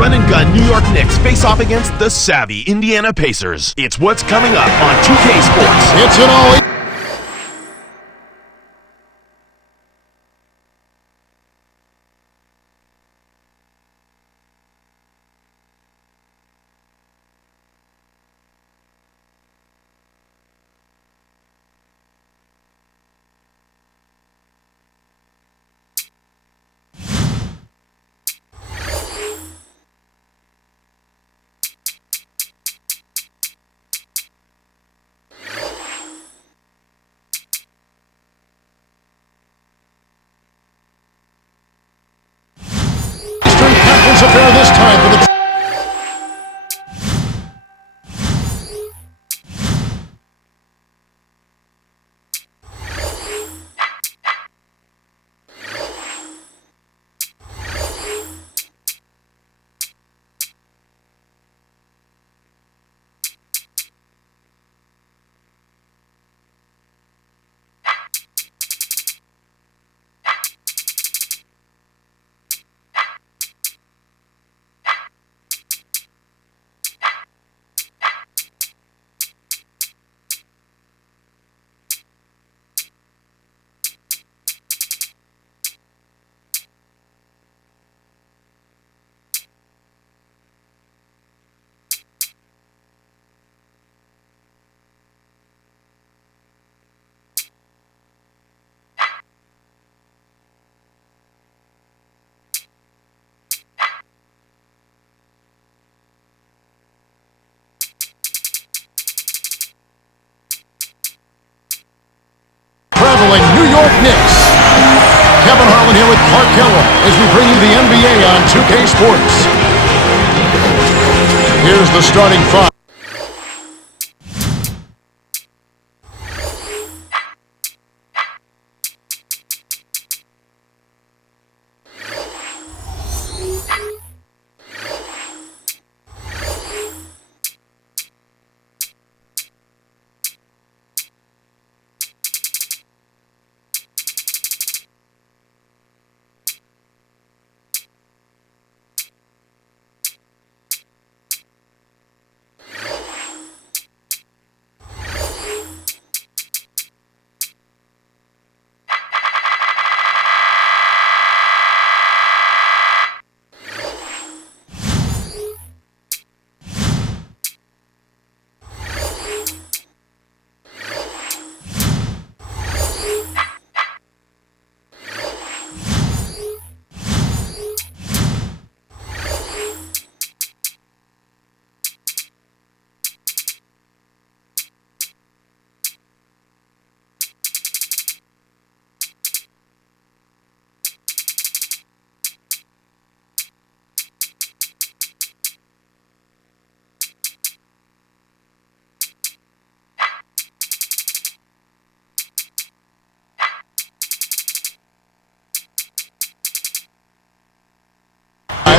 run-and-gun New York Knicks face off against the savvy Indiana Pacers. It's what's coming up on 2K Sports. It's an all. Affair this time for the traveling New York Knicks. Kevin Harlan here with Clark Kellogg as we bring you the NBA on 2K Sports. Here's the starting five.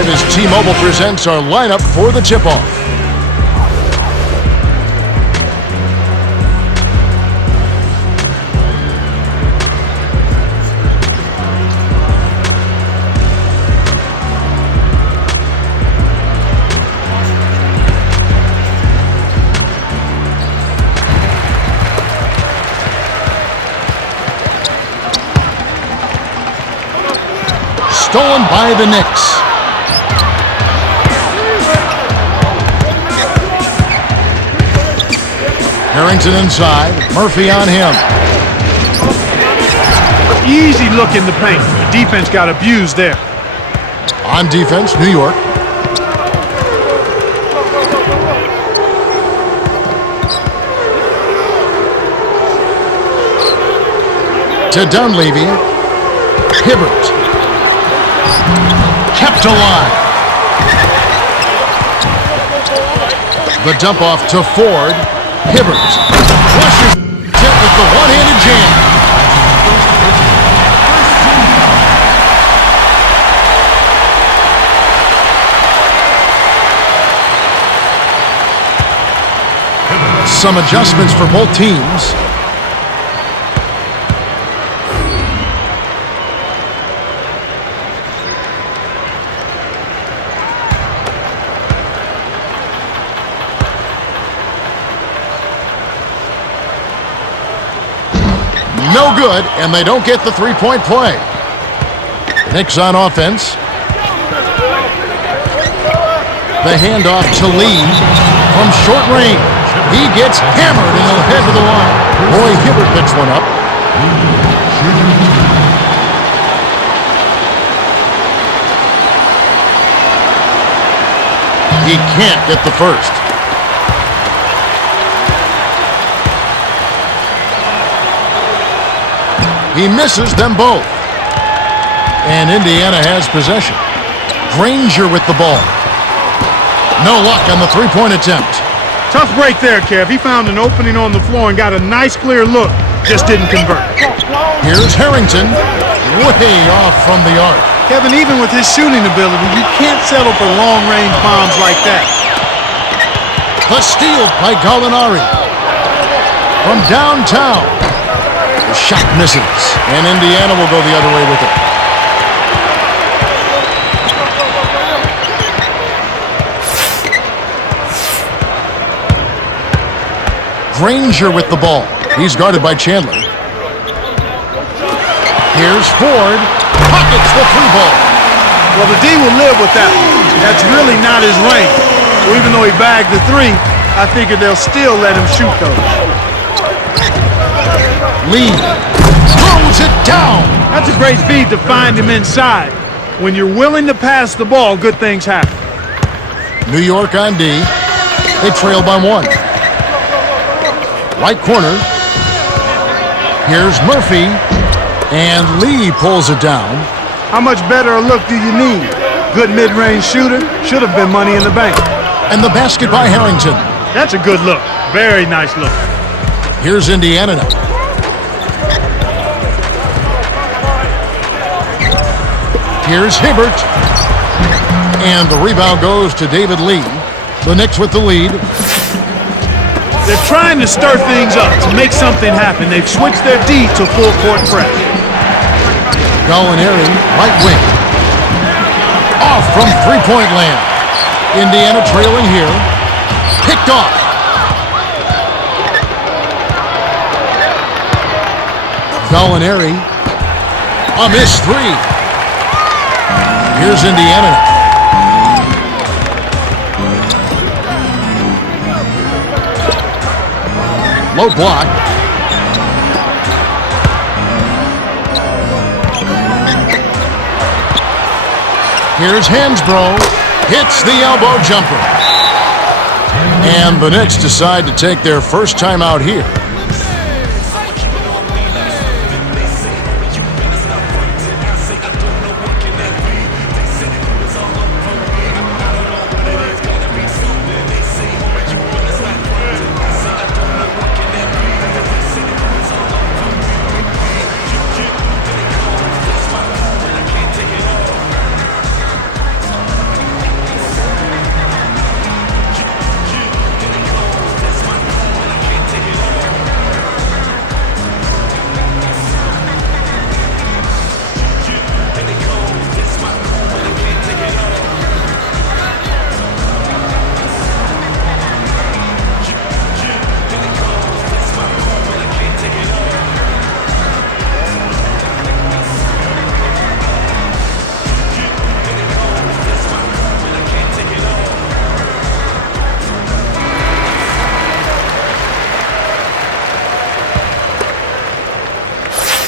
As T-Mobile presents our lineup for the tip-off. Stolen by the Knicks. Harrington inside. Murphy on him. Easy look in the paint. The defense got abused there. On defense, New York. To Dunleavy. Hibbert. Kept alive. The dump off to Ford. Hibbert flushes it with the one-handed jam. Some adjustments for both teams. No good, and they don't get the three-point play. The Knicks on offense. The handoff to Lee from short range. He gets hammered, and he'll head to the line. Roy Hibbert picks one up. He can't get the first. He misses them both. And Indiana has possession. Granger with the ball. No luck on the three-point attempt. Tough break there, Kev. He found an opening on the floor and got a nice clear look. Just didn't convert. Here's Harrington. Way off from the arc. Kevin, even with his shooting ability, you can't settle for long-range bombs like that. The steal by Gallinari. From downtown. The shot misses. And Indiana will go the other way with it. Granger with the ball. He's guarded by Chandler. Here's Ford. Pockets the three ball. Well, the D will live with that one. That's really not his range. So even though he bagged the three, I figure they'll still let him shoot those. Lee throws it down. That's a great feed to find him inside. When you're willing to pass the ball, good things happen. New York on D. They trail by one. Right corner. Here's Murphy. And Lee pulls it down. How much better a look do you need? Good mid-range shooter. Should have been money in the bank. And the basket by Harrington. That's a good look. Very nice look. Here's Indiana now. Here's Hibbert. And the rebound goes to David Lee. The Knicks with the lead. They're trying to stir things up to make something happen. They've switched their D to full court press. Gallinari, right wing. Off from three-point land. Indiana trailing here. Picked off. Gallinari. A missed three. Here's Indiana. Low block. Here's Hansbrough. Hits the elbow jumper. And the Knicks decide to take their first time out here.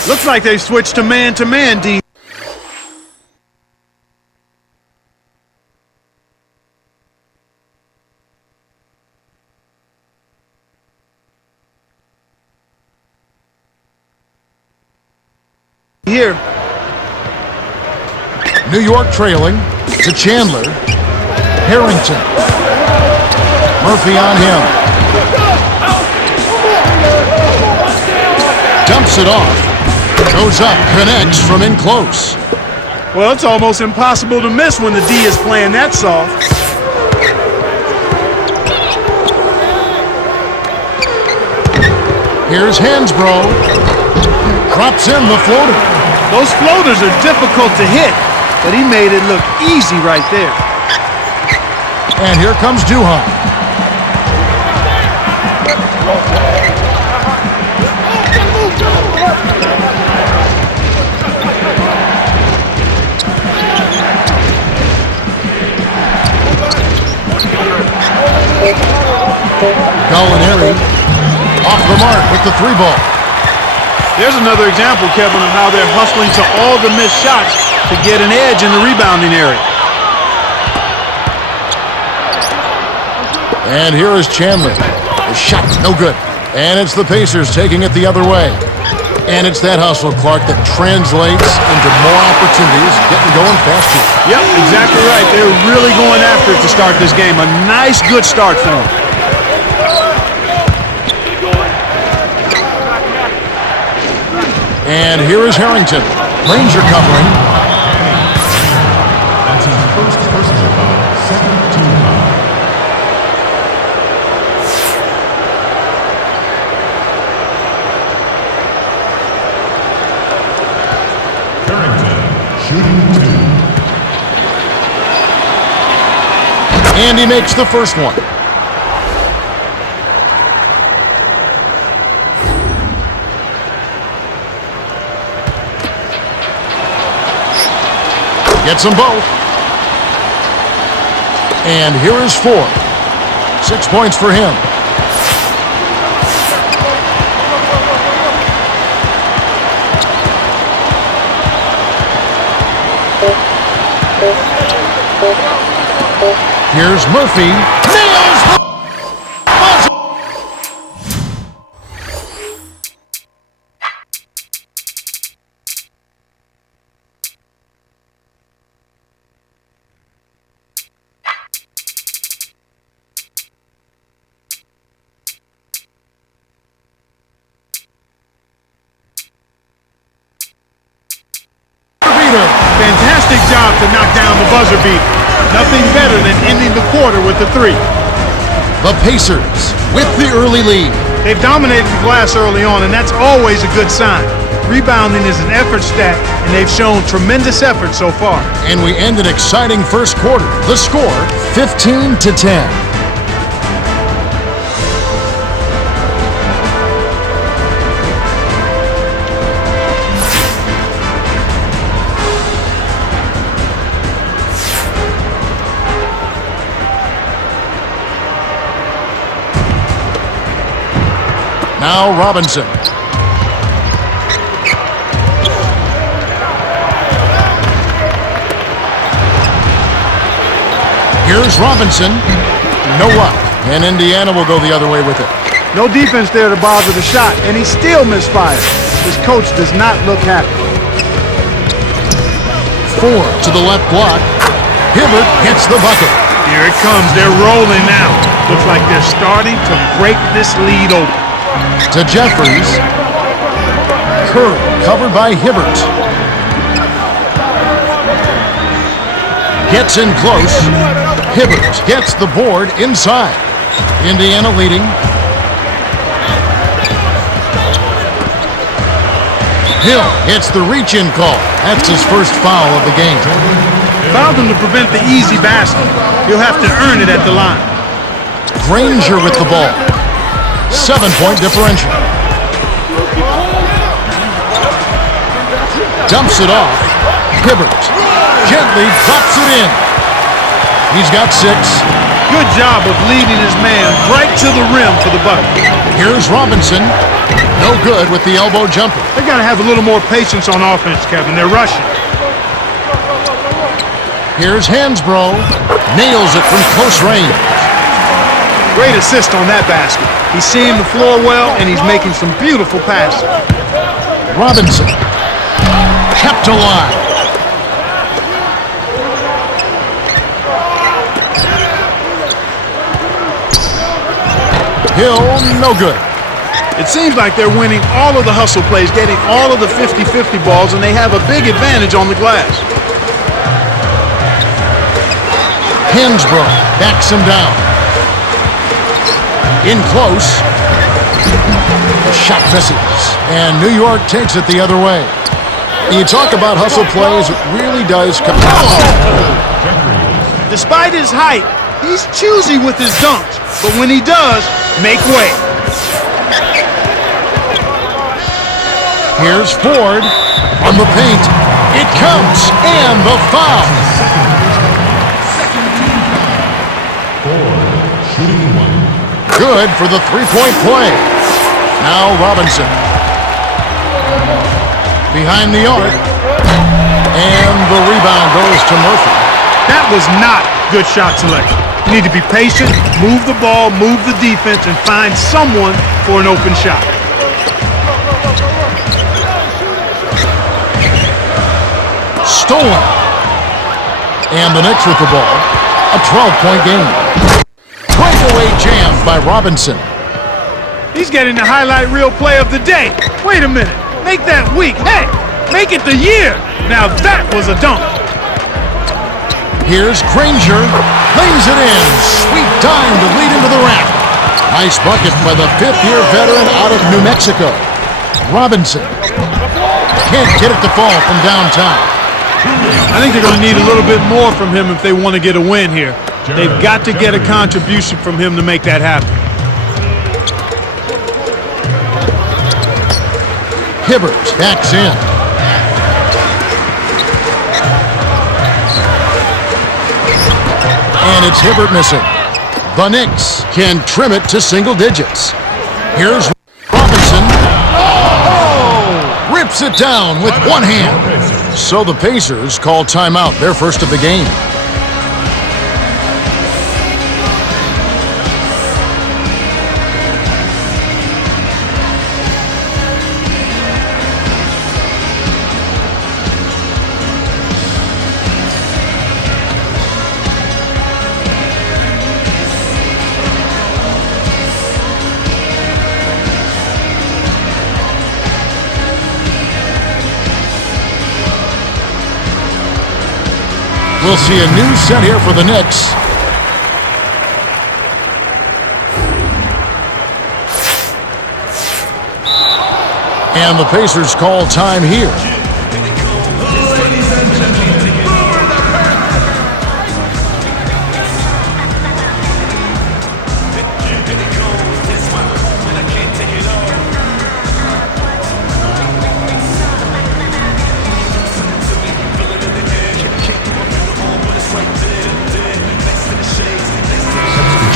Looks like they switched to man-to-man D. Here. New York trailing to Chandler. Harrington. Murphy on him. Dumps it off. Goes up, connects from in close. Well, it's almost impossible to miss when the D is playing that soft. Here's Hansbrough. Drops in the floater. Those floaters are difficult to hit, but he made it look easy right there. And here comes Duhan. Gallinari off the mark with the 3 ball. There's another example, Kevin, of how they're hustling to all the missed shots to get an edge in the rebounding area. And here is Chandler. The shot, no good. And it's the Pacers taking it the other way. And it's that hustle, Clark, that translates into more opportunities, getting going faster. Yep, exactly right. They're really going after it to start this game. A nice, good start for them. And here is Harrington. Ranger covering. That's his first personal foul. Second team foul. Harrington, shooting 2. And he makes the first one. Gets them both. And here is 4. 6 points for him. Here's Murphy. Nails the buzzer. Fantastic job to knock down the buzzer beater. Nothing better than ending the quarter with the 3. The Pacers with the early lead. They've dominated the glass early on, and that's always a good sign. Rebounding is an effort stat, and they've shown tremendous effort so far. And we end an exciting first quarter. The score, 15-10. Now Robinson. Here's Robinson. No luck. And Indiana will go the other way with it. No defense there to bother the shot, and he still misfires. His coach does not look happy. 4 to the left block. Hibbert hits the bucket. Here it comes. They're rolling now. Looks like they're starting to break this lead open. To Jeffries. Curry covered by Hibbert. Gets in close. Hibbert gets the board inside. Indiana leading. Hill hits the reach-in call. That's his first foul of the game. Fouled him to prevent the easy basket. He'll have to earn it at the line. Granger with the ball. 7-point differential. Dumps it off. Hibbert gently drops it in. He's got 6. Good job of leading his man right to the rim for the bucket. Here's Robinson. No good with the elbow jumper. They've got to have a little more patience on offense, Kevin. They're rushing. Here's Hansbrough. Nails it from close range. Great assist on that basket. He's seeing the floor well, and he's making some beautiful passes. Robinson. Kept alive. Hill, no good. It seems like they're winning all of the hustle plays, getting all of the 50-50 balls, and they have a big advantage on the glass. Hansbrough backs him down. In close. The shot misses. And New York takes it the other way. You talk about hustle plays, it really does come. Despite his height, he's choosy with his dunks, but when he does, make way. Here's Ford from the paint. It counts, and the foul. Second team foul. Ford, shooting 1. Good for the three-point play. Now Robinson. Behind the arc. And the rebound goes to Murphy. That was not good shot selection. You need to be patient, move the ball, move the defense, and find someone for an open shot. Stolen. And the Knicks with the ball. A 12-point game. Breakaway jam by Robinson. He's getting the highlight reel play of the day. Wait a minute. Make that week. Hey, make it the year. Now that was a dunk. Here's Granger. Lays it in. Sweet dime to lead into the rack. Nice bucket by the fifth-year veteran out of New Mexico. Robinson. Can't get it to fall from downtown. I think they're going to need a little bit more from him if they want to get a win here. They've got to get a contribution from him to make that happen. Hibbert backs in. And it's Hibbert missing. The Knicks can trim it to single digits. Here's Robinson. Oh! Rips it down with one hand. So the Pacers call timeout, their first of the game. We'll see a new set here for the Knicks. And the Pacers call time here.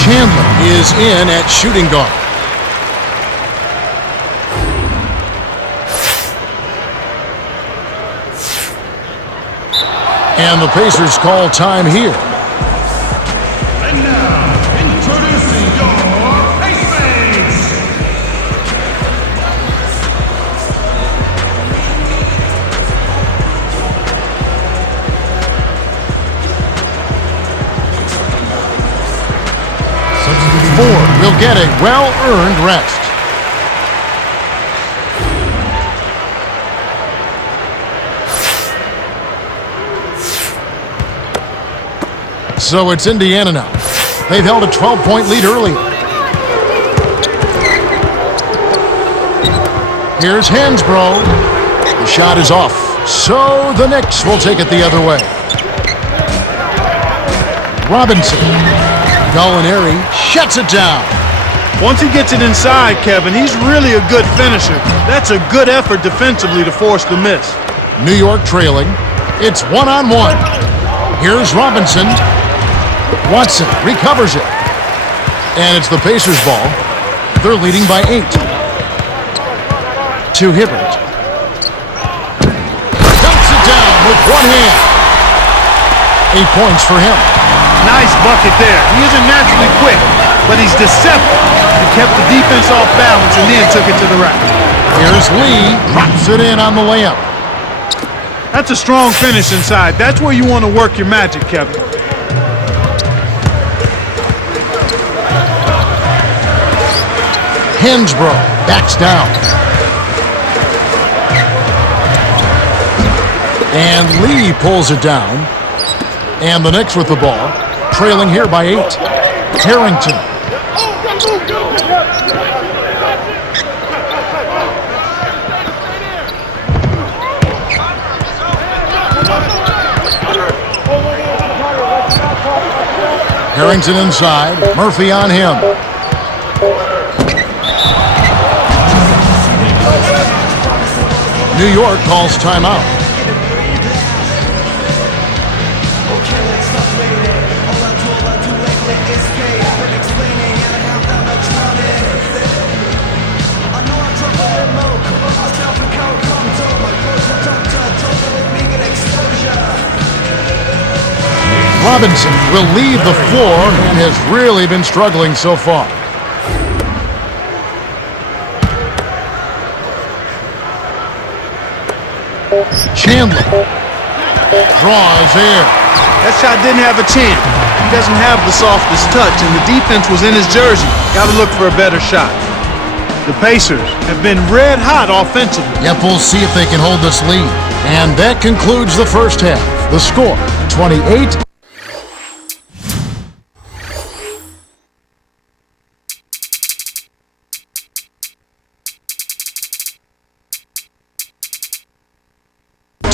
Chandler is in at shooting guard. And the Pacers call time here. And now, introducing your Pacers. Ford will get a well-earned rest. So it's Indiana now. They've held a 12-point lead early. Here's Hansbrough. The shot is off. So the Knicks will take it the other way. Robinson. Gallinari shuts it down. Once he gets it inside, Kevin, he's really a good finisher. That's a good effort defensively to force the miss. New York trailing. It's one-on-one. Here's Robinson. Watson recovers it. And it's the Pacers' ball. They're leading by 8. To Hibbert. Dumps it down with one hand. 8 points for him. Nice bucket there. He isn't naturally quick, but he's deceptive. He kept the defense off balance and then took it to the rack. Here's Lee. Drops it in on the layup. That's a strong finish inside. That's where you want to work your magic, Kevin. Hansbrough backs down. And Lee pulls it down. And the Knicks with the ball, trailing here by 8. Harrington. Harrington inside. Murphy on him. New York calls timeout. Robinson will leave the floor and has really been struggling so far. Chandler draws air. That shot didn't have a chance. He doesn't have the softest touch, and the defense was in his jersey. Got to look for a better shot. The Pacers have been red hot offensively. Yep, we'll see if they can hold this lead. And that concludes the first half. The score, 28.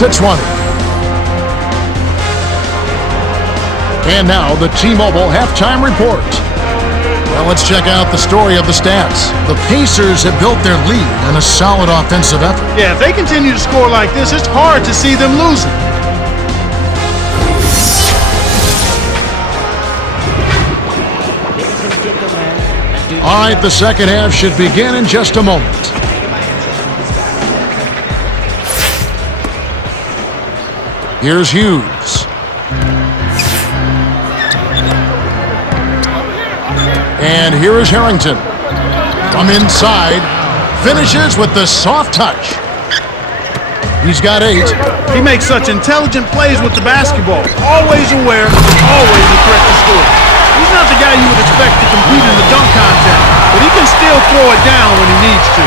to 20. And now the T-Mobile halftime report. Well, let's check out the story of the stats. The Pacers have built their lead on a solid offensive effort. Yeah, if they continue to score like this, it's hard to see them losing. All right, the second half should begin in just a moment. Here's Hughes. And here is Harrington. From inside, finishes with the soft touch. He's got 8. He makes such intelligent plays with the basketball. Always aware, always a threat to score. He's not the guy you would expect to compete in the dunk contest, but he can still throw it down when he needs to.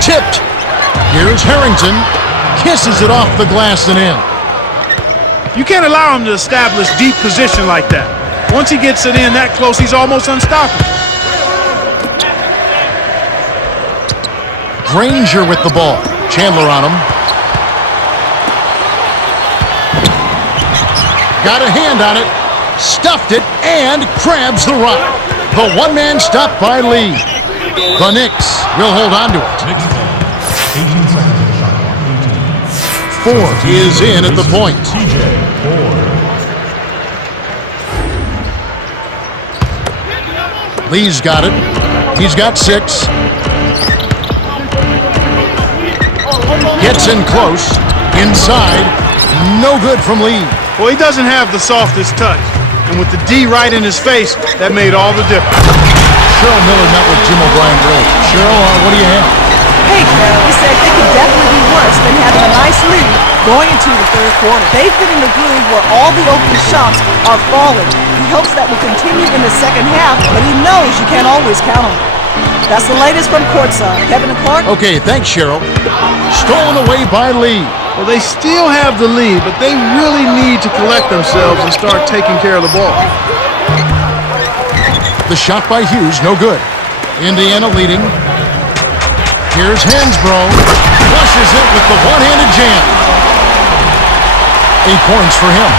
Tipped. Here's Harrington. Kisses it off the glass and in. You can't allow him to establish deep position like that. Once he gets it in that close, he's almost unstoppable. Granger with the ball. Chandler on him. Got a hand on it. Stuffed it and grabs the rock. The one-man stop by Lee. The Knicks will hold on to it. 18 seconds of the shot clock. 18. Ford is in at the point. Lee's got it. He's got 6. Gets in close. Inside. No good from Lee. Well, he doesn't have the softest touch. And with the D right in his face, that made all the difference. Cheryl Miller met with Jim O'Brien earlier. Cheryl, what do you have? Hey, Carol, he said they could definitely be worse than having a nice lead going into the third quarter. They've been in the groove where all the open shots are falling. He hopes that will continue in the second half, but he knows you can't always count on it. That's the latest from courtside. Kevin and Clark? Okay, thanks, Cheryl. Stolen away by Lee. Well, they still have the lead, but they really need to collect themselves and start taking care of the ball. The shot by Hughes, no good. Indiana leading. Here's Hansbrough. Flushes it with the one-handed jam. 8 points for him.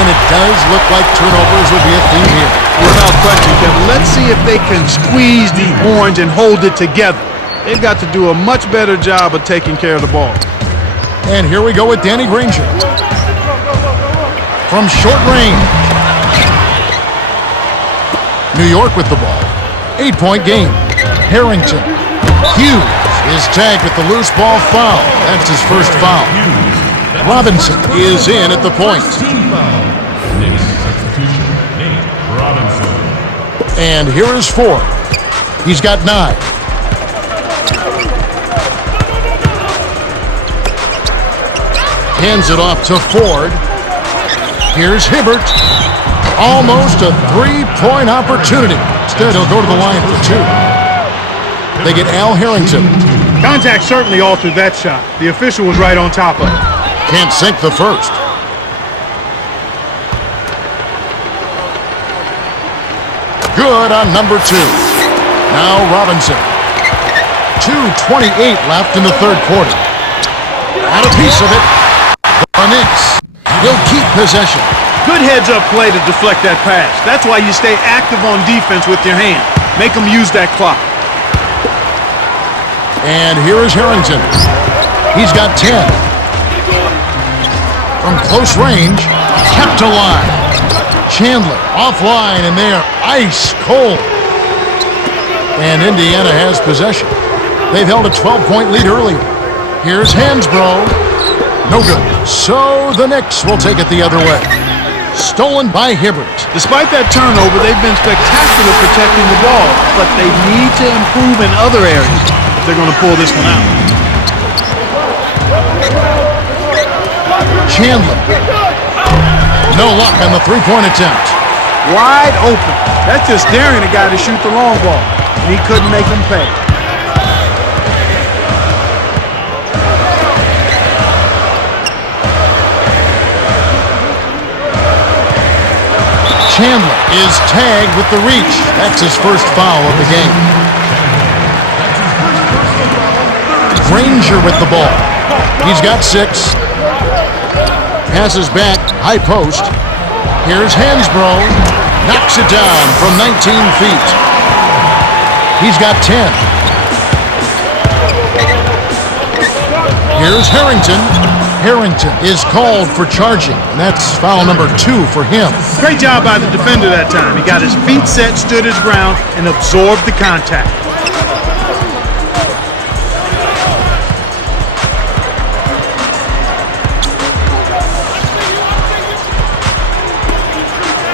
And it does look like turnovers would be a theme here. Without question, Kevin. Let's see if they can squeeze the orange and hold it together. They've got to do a much better job of taking care of the ball. And here we go with Danny Granger. From short range. New York with the ball. 8-point game. Harrington. Hughes is tagged with the loose ball foul. That's his first foul. Robinson is in at the point. Knicks substitution, Nate Robinson. And here is Ford. He's got 9. Hands it off to Ford. Here's Hibbert. Almost a 3-point opportunity. Instead, he'll go to the line for 2. They get Al Harrington. Contact certainly altered that shot. The official was right on top of it. Can't sink the first. Good on number 2. Now Robinson. 2:28 left in the third quarter. Got a piece of it. The Knicks will keep possession. Good heads-up play to deflect that pass. That's why you stay active on defense with your hand. Make them use that clock. And here is Harrington. He's got 10. From close range, kept alive. Chandler offline, and they're ice cold. And Indiana has possession. They've held a 12-point lead earlier. Here's Hansbrough. No good. So the Knicks will take it the other way. Stolen by Hibbert. Despite that turnover, they've been spectacular protecting the ball, but they need to improve in other areas if they're going to pull this one out. Chandler. No luck on the three-point attempt. Wide open. That's just daring a guy to shoot the long ball, and he couldn't make him pay. Chandler is tagged with the reach. That's his first foul of the game. Granger with the ball. He's got 6. Passes back, high post. Here's Hansbrough. Knocks it down from 19 feet. He's got 10. Here's Harrington. Harrington is called for charging, and that's foul number 2 for him. Great job by the defender that time. He got his feet set, stood his ground, and absorbed the contact.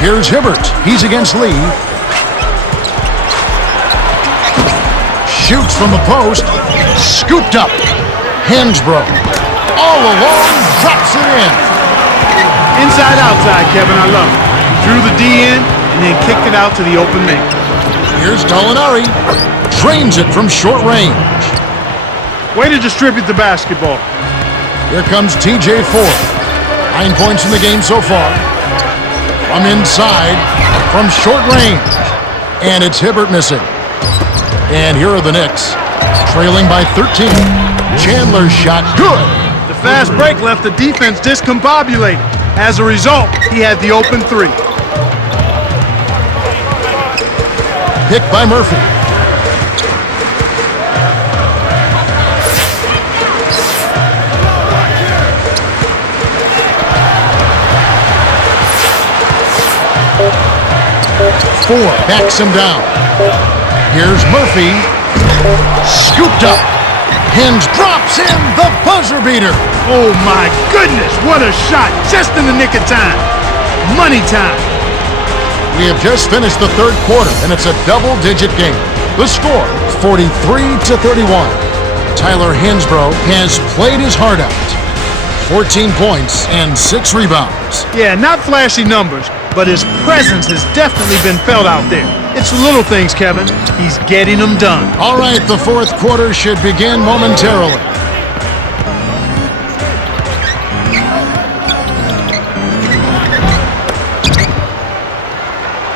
Here's Hibbert. He's against Lee. Shoots from the post. Scooped up. Hansbrough. All along, drops it in. Inside, outside, Kevin. I love it. Drew the D in and then kicked it out to the open man. Here's Gallinari. Drains it from short range. Way to distribute the basketball. Here comes TJ Ford. 9 points in the game so far. From inside, from short range. And it's Hibbert missing. And here are the Knicks, trailing by 13. Chandler's shot, good. The fast break left the defense discombobulated. As a result, he had the open 3. Picked by Murphy. Ford backs him down. Here's Murphy. Scooped up. Hinge drops in the buzzer beater. Oh my goodness, what a shot. Just in the nick of time. Money time. We have just finished the third quarter, and it's a double-digit game. The score, 43-31. Tyler Hansbrough has played his heart out. 14 points and 6 rebounds. Yeah, not flashy numbers, but his presence has definitely been felt out there. It's the little things, Kevin. He's getting them done. All right, the fourth quarter should begin momentarily.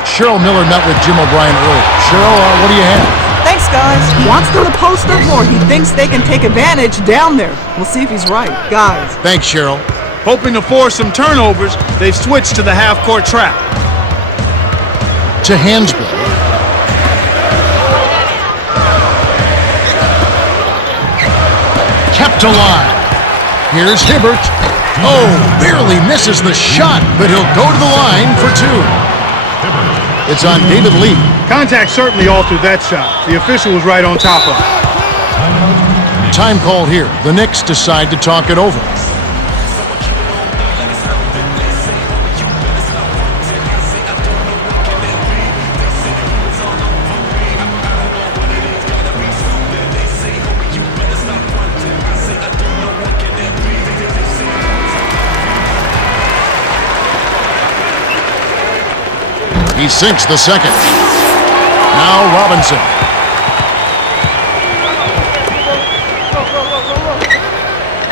Cheryl Miller met with Jim O'Brien earlier. Cheryl, what do you have? Thanks, guys. Wants them to post up more. He thinks they can take advantage down there. We'll see if he's right. Guys. Thanks, Cheryl. Hoping to force some turnovers, they've switched to the half-court trap. To Hansbrough. Kept alive. Here's Hibbert. Oh, barely misses the shot, but he'll go to the line for 2. It's on David Lee. Contact certainly altered that shot. The official was right on top of it. Time called here. The Knicks decide to talk it over. He sinks the second. Now Robinson.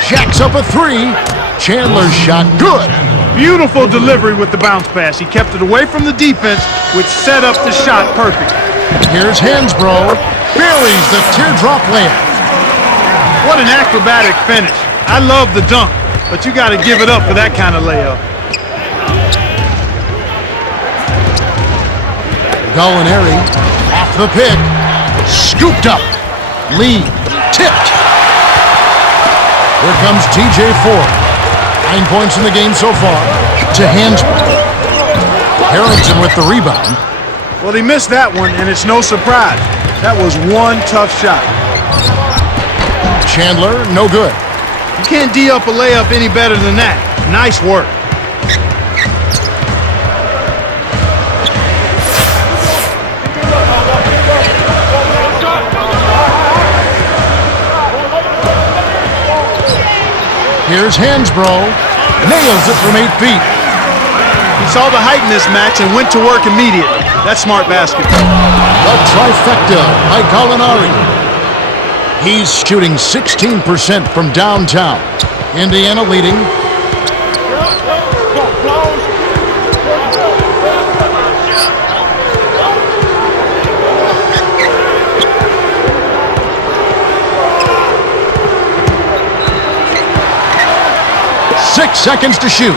Jacks up a 3. Chandler's shot, good. Beautiful delivery with the bounce pass. He kept it away from the defense, which set up the shot perfect. Here's Hansbrough. Buries the teardrop layup. What an acrobatic finish. I love the dunk, but you got to give it up for that kind of layup. Gallinari off the pick. Scooped up. Lee tipped. Here comes TJ Ford. 9 points in the game so far. To Hansbrough. Harrington with the rebound. Well, he missed that one, and it's no surprise. That was one tough shot. Chandler, no good. You can't D up a layup any better than that. Nice work. Here's Hansbrough. Nails it from 8 feet. He saw the height mismatch and went to work immediately. That's smart basketball. The trifecta by Gallinari. He's shooting 16% from downtown. Indiana leading. Six seconds to shoot.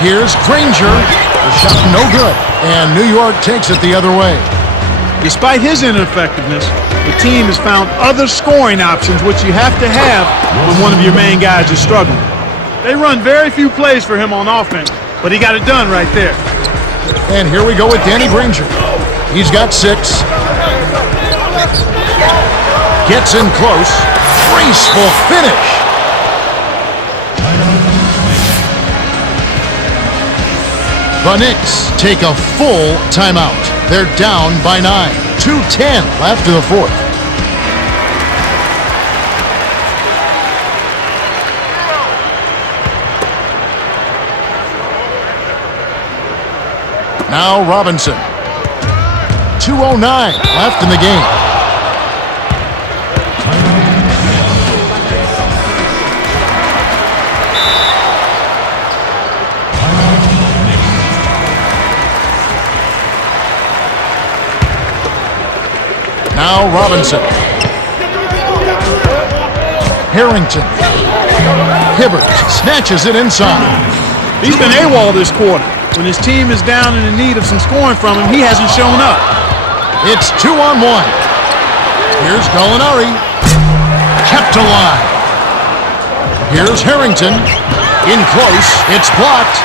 Here's Granger. The shot no good. And New York takes it the other way. Despite his ineffectiveness, the team has found other scoring options, which you have to have when one of your main guys is struggling. They run very few plays for him on offense, but he got it done right there. And here we go with Danny Granger. He's got 6. Gets in close. Graceful finish. The Knicks take a full timeout. They're down by 9. 2:10 left in the fourth. Now Robinson. 2:09 left in the game. Now Robinson. Harrington. Hibbert snatches it inside. He's been AWOL this quarter. When his team is down and in need of some scoring from him, he hasn't shown up. It's 2-on-1. Here's Gallinari. Kept alive. Here's Harrington. In close. It's blocked.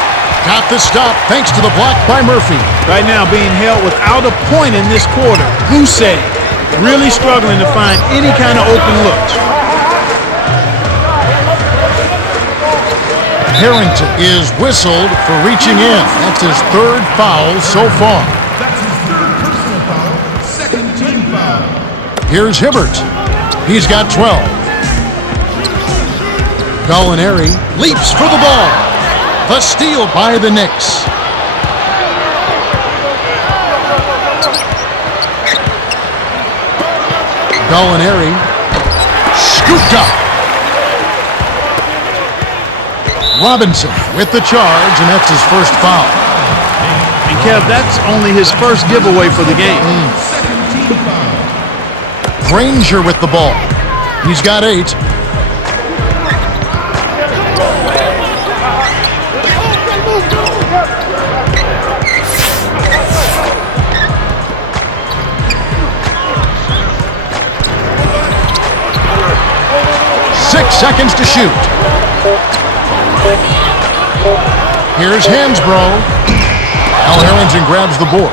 Got the stop thanks to the block by Murphy. Right now being held without a point in this quarter. Goose egg. Really struggling to find any kind of open looks. Harrington is whistled for reaching in. That's his 3rd foul so far. That's his 3rd personal foul. 2nd team foul. Here's Hibbert. He's got 12. Gallinari leaps for the ball. The steal by the Knicks. Gallinari scooped up. Robinson with the charge, and that's his 1st foul. And Kev, that's only his 1st giveaway for the game. 2nd team foul. Granger with the ball. He's got 8. Seconds to shoot. Here's Hansbrough. Al Harrington grabs the board.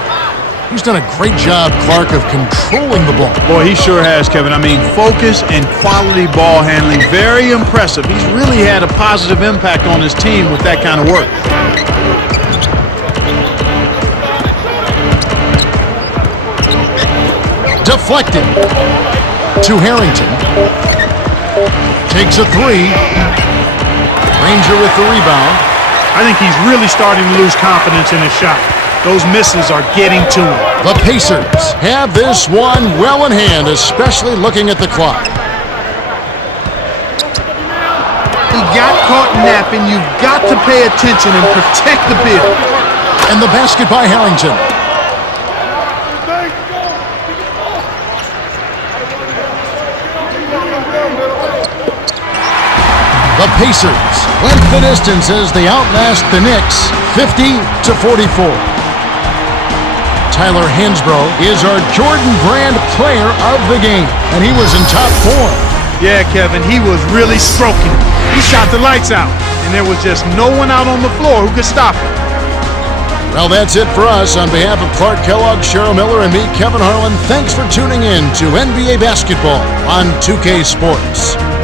He's done a great job, Clark, of controlling the ball. Boy, he sure has, Kevin. I mean, focus and quality ball handling, very impressive. He's really had a positive impact on his team with that kind of work. Deflected to Harrington. Takes a 3. Granger with the rebound. I think he's really starting to lose confidence in his shot. Those misses are getting to him. The Pacers have this one well in hand, especially looking at the clock. He got caught napping. You've got to pay attention and protect the bill. And the basket by Harrington. The Pacers went the distance as they outlast the Knicks 50-44. Tyler Hansbrough is our Jordan Brand player of the game, and he was in top form. Yeah, Kevin, he was really stroking. He shot the lights out, and there was just no one out on the floor who could stop him. Well, that's it for us. On behalf of Clark Kellogg, Cheryl Miller, and me, Kevin Harlan, thanks for tuning in to NBA Basketball on 2K Sports.